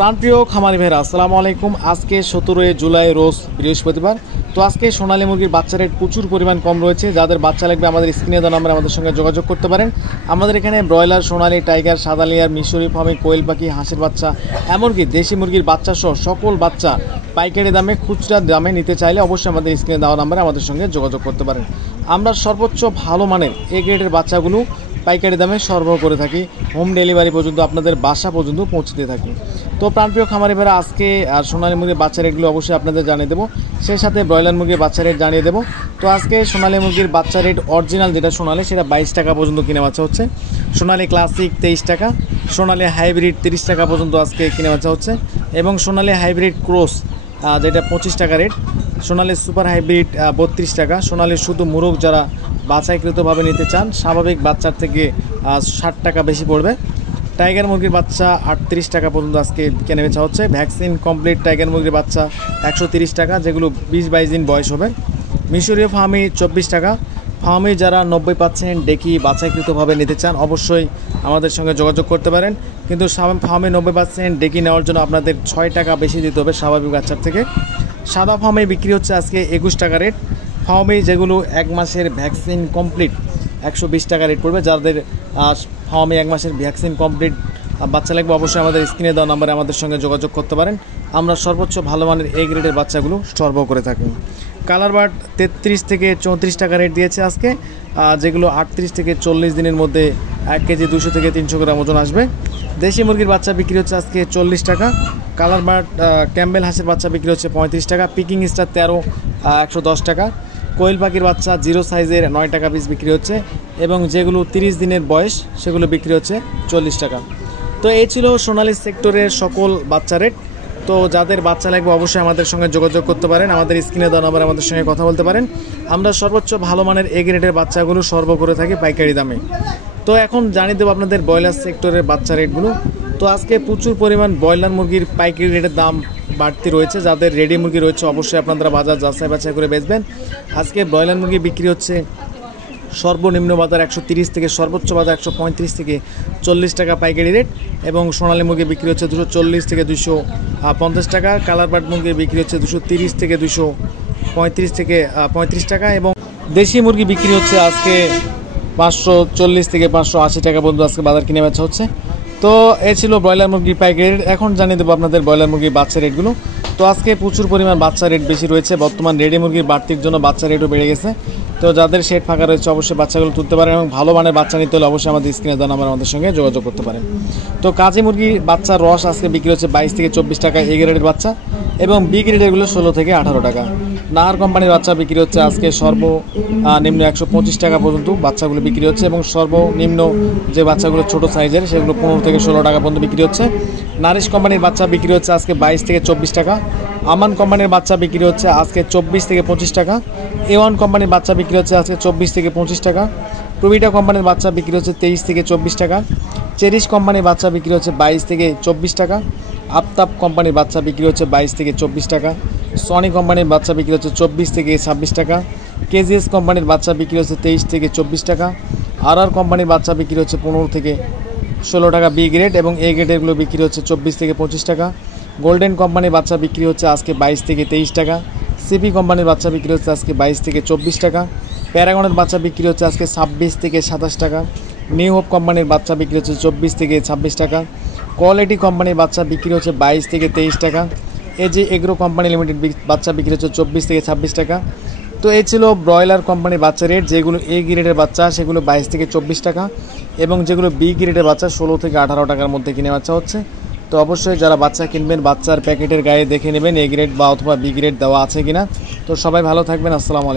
প্রাণপ্রিয় খামারি ভাইরা আসসালামু আলাইকুম। আজকে 17 জুলাই রোজ বৃহস্পতিবার। তো আজকে সোনালী মুরগির বাচ্চা রেট প্রচুর পরিমাণ কম রয়েছে। যাদের বাচ্চা লাগবে আমাদের স্ক্রিনে দেওয়া নম্বরে আমাদের সঙ্গে যোগাযোগ করতে পারেন। আমাদের এখানে ব্রয়লার, সোনালী, টাইগার, সাদা লেয়ার, মিশরি ফার্মি, কোয়েল পাখি, হাঁসের বাচ্চা, এমনকি দেশি মুরগির বাচ্চা সহ সকল বাচ্চা পাইকারি দামে, খুচরা দামে নিতে চাইলে অবশ্যই আমাদের স্ক্রিনে দেওয়া নম্বরে আমাদের সঙ্গে যোগাযোগ করতে পারেন। আমরা সর্বোচ্চ ভালো মানের এ গ্রেডের বাচ্চাগুলো পাইকারি দামে সরবরাহ করে থাকি। হোম ডেলিভারি পর্যন্ত আপনাদের বাসা পর্যন্ত পৌঁছে দিয়ে থাকি। তো প্রাণপ্রিয় খামারি ভাইরা, আজকে সোনালী মুরগির বাচ্চা রেটগুলো অবশ্যই আপনাদের জানিয়ে দেবো, সেই সাথে ব্রয়লার মুরগির বাচ্চা রেট জানিয়ে দেবো। তো আজকে সোনালী মুরগির বাচ্চা রেট অরিজিনাল যেটা সোনালী সেটা 22 টাকা পর্যন্ত কিনে বাচ্চা হচ্ছে। সোনালী ক্লাসিক 23 টাকা, সোনালী হাইব্রিড 30 টাকা পর্যন্ত আজকে কিনে বাচ্চা হচ্ছে, এবং সোনালী হাইব্রিড ক্রস যেটা 25 টাকা রেট, সোনালী সুপার হাইব্রিড 32 টাকা, সোনালী শুধু মুরগ যারা বাছাইকৃতভাবে নিতে চান স্বাভাবিক বাচ্চার থেকে 60 টাকা বেশি পড়বে। টাইগার মুরগির বাচ্চা 38 টাকা পর্যন্ত আজকে কেনা বেচা হচ্ছে। ভ্যাকসিন কমপ্লিট টাইগার মুরগির বাচ্চা 130 টাকা, যেগুলো 20-22 দিন বয়স হবে। মিশরীয় ফার্মি 24 টাকা। ফার্মি যারা 90% ডেকি বাছাইকৃতভাবে নিতে চান অবশ্যই আমাদের সঙ্গে যোগাযোগ করতে পারেন, কিন্তু ফার্মে 90% ডেকি নেওয়ার জন্য আপনাদের 6 টাকা বেশি দিতে হবে স্বাভাবিক বাচ্চার থেকে। সাদা ফার্মে বিক্রি হচ্ছে আজকে 21 টাকা রেট। ফার্মে যেগুলো 1 মাসের ভ্যাকসিন কমপ্লিট 120 টাকা রেট পড়বে। যাদের ফার্মে 1 মাসের ভ্যাকসিন কমপ্লিট বাচ্চা লাগবে অবশ্যই আমাদের স্ক্রিনে দেওয়া নাম্বারে আমাদের সঙ্গে যোগাযোগ করতে পারেন। আমরা সর্বোচ্চ ভালো মানের এ গ্রেডের বাচ্চাগুলো সরবরাহ করে থাকি। কালার বার্ড 33 থেকে 34 টাকা রেট দিয়েছে আজকে, যেগুলো 38 থেকে 40 দিনের মধ্যে 1 কেজি 200 থেকে 300 গ্রাম ওজন আসবে। দেশি মুরগির বাচ্চা বিক্রি হচ্ছে আজকে 40 টাকা। কালার বার্ড ক্যাম্বেল হাঁসের বাচ্চা বিক্রি হচ্ছে 35 টাকা। পিকিং স্টার 13 110 টাকা। কোয়েল পাখির বাচ্চা 0 সাইজের 9 টাকা পিস বিক্রি হচ্ছে, এবং যেগুলো 30 দিনের বয়স সেগুলো বিক্রি হচ্ছে 40 টাকা। তো এই ছিল সোনালী সেক্টরের সকল বাচ্চা রেট। তো যাদের বাচ্চা লাগবে অবশ্যই আমাদের সঙ্গে যোগাযোগ করতে পারেন, আমাদের স্ক্রিনে দেওয়া নম্বরে আমাদের সঙ্গে কথা বলতে পারেন। আমরা সর্বোচ্চ ভালো মানের এ গ্রেডের বাচ্চাগুলো সরবরাহ করে থাকি পাইকারি দামে। তো এখন জানিয়ে দেবো আপনাদের ব্রয়লার সেক্টরের বাচ্চা রেটগুলো। তো আজকে প্রচুর পরিমাণ ব্রয়লার মুরগির পাইকারি রেটের দাম বাড়তি রয়েছে। যাদের রেডি মুরগি রয়েছে অবশ্যই আপনারা বাজার যাচাই বাছাই করে বেচবেন। আজকে ব্রয়লার মুরগি বিক্রি হচ্ছে সর্বনিম্ন বাজার 130 থেকে সর্বোচ্চ বাজার 135 থেকে 40 টাকা পাইকারি রেট, এবং সোনালী মুরগি বিক্রি হচ্ছে 240 থেকে 250 টাকা। কালার বার্ড মুরগি বিক্রি হচ্ছে 230 থেকে 235 থেকে 35 টাকা, এবং দেশি মুরগি বিক্রি হচ্ছে আজকে 540 থেকে 580 টাকা পর্যন্ত আজকে বাজার কিনে বেচা হচ্ছে। তো এই ছিল ব্রয়লার মুরগির পাইকারি রেট। এখন জানিয়ে দেবো আপনাদের ব্রয়লার মুরগির বাচ্চা রেটগুলো। তো আজকে প্রচুর পরিমাণ বাচ্চা রেট বেশি রয়েছে। বর্তমান রেডি মুরগির বাড়তির জন্য বাচ্চা রেটও বেড়ে গেছে। তো যাদের শেড ফাঁকা রয়েছে অবশ্যই বাচ্চাগুলো তুলতে পারেন, এবং ভালো মানের বাচ্চা নিতে হলে অবশ্যই আমাদের স্ক্রিনে দেওয়া নাম্বার আমাদের সঙ্গে যোগাযোগ করতে পারেন। তো কাজী মুরগির বাচ্চার রস আজকে বিক্রি হচ্ছে 22 থেকে 24 টাকা এ গ্রেডের বাচ্চা, এবং বি গ্রেডেরগুলো 16 থেকে 18 টাকা। নাহার কোম্পানির বাচ্চা বিক্রি হচ্ছে আজকে সর্বনিম্ন 125 টাকা পর্যন্ত বাচ্চাগুলো বিক্রি হচ্ছে, এবং সর্বনিম্ন যে বাচ্চাগুলো ছোট সাইজের সেগুলো 15 থেকে 16 টাকা পর্যন্ত বিক্রি হচ্ছে। নারিশ কোম্পানির বাচ্চা বিক্রি হচ্ছে আজকে 22 থেকে 24 টাকা। আমান কোম্পানির বাচ্চা বিক্রি হচ্ছে আজকে 24 থেকে 25 টাকা। A1 কোম্পানির বাচ্চা বিক্রি হচ্ছে আজকে 24 থেকে 25 টাকা। প্রবিটা কোম্পানির বাচ্চা বিক্রি হচ্ছে 23 থেকে 24 টাকা। চেরিশ কোম্পানির বাচ্চা বিক্রি হচ্ছে 22 থেকে 24 টাকা। আফতাব কোম্পানির বাচ্চা বিক্রি হচ্ছে 22 থেকে 24 টাকা। সনি কোম্পানির বাচ্চা বিক্রি হচ্ছে 24 থেকে 26 টাকা। কেজিএস কোম্পানির বাচ্চা বিক্রি হচ্ছে 23 থেকে 24 টাকা। আর কোম্পানির বাচ্চা বিক্রি হচ্ছে 15 থেকে 16 টাকা বি গ্রেড, এবং এ গ্রেডেরগুলো বিক্রি হচ্ছে 24 থেকে 25 টাকা। গোল্ডেন কোম্পানির বাচ্চা বিক্রি হচ্ছে আজকে 22 থেকে 23 টাকা। সিপি কোম্পানির বাচ্চা বিক্রি হচ্ছে আজকে 22 থেকে 24 টাকা। প্যারাগনের বাচ্চা বিক্রি হচ্ছে আজকে 26 থেকে 27 টাকা। নিউ হোপ কোম্পানির বাচ্চা বিক্রি হচ্ছে 24 থেকে 26 টাকা। কোয়ালিটি কোম্পানির বাচ্চা বিক্রি হচ্ছে 22 থেকে 23 টাকা। এজি এগ্রো কোম্পানি লিমিটেড বাচ্চা বিক্রি হচ্ছে 24 থেকে 26 টাকা। তো এই ছিল ব্রয়লার কোম্পানির বাচ্চা রেট। যেগুলো এ গ্রেডের বাচ্চা সেগুলো 22 থেকে 24 টাকা, এবং যেগুলো বি গ্রেডের বাচ্চা 16 থেকে 18 টাকার মধ্যে কিনে বাচ্চা হচ্ছে। তো অবশ্যই যারা বাচ্চা কিনবেন বাচ্চার প্যাকেটের গায়ে দেখে নেবেন এ গ্রেড বা অথবা বি গ্রেড দেওয়া আছে কিনা। তো সবাই ভালো থাকবেন। আসসালামু আলাইকুম।